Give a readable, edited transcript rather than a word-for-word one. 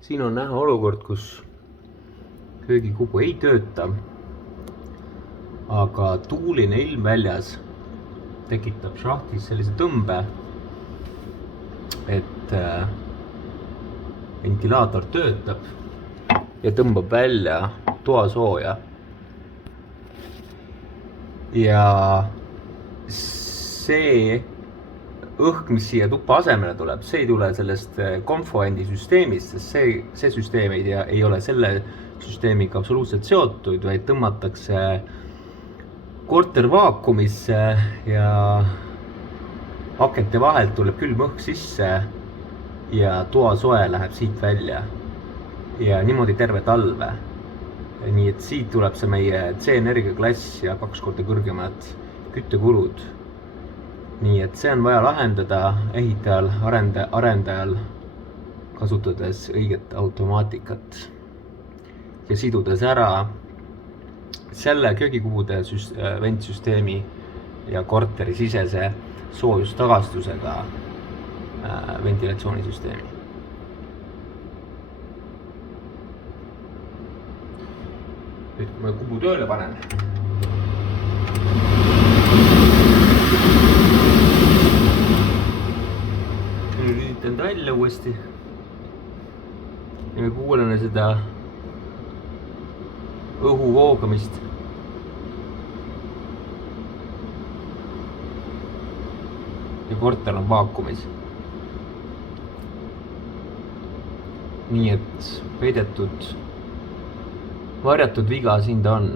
Siin on näha olukord, kus köögikubu ei tööta, aga tuuline ilm väljas tekitab šahtis sellise tõmbe, et ventilaator töötab ja tõmbab välja toasooja. Ja see õhk, mis siia tuppa asemele tuleb, see ei tule sellest Confoendi süsteemist, sest see süsteem ei ole selle süsteemiga absoluutselt seotud, vaid tõmmatakse kortervaakumisse ja akente vahelt tuleb külm õhk sisse ja toasoe läheb siit välja. Ja niimoodi terve talve. Nii et siit tuleb see meie C-energia klass ja 2 korda kõrgemad küttekulud. Nii et see on vaja lahendada ehitajal, arendajal, kasutades õiget automaatikat ja sidudes ära selle köögikubude ventsüsteemi ja korteri sisese soojustagastusega ventilatsioonisüsteemi. Nüüd kui ma kubu tööle panen, lülitan ta välja uuesti ja kuulen seda õhu voogamist. Ja korter on vaakumis. Nii et peidetud, varjatud viga siin ta on.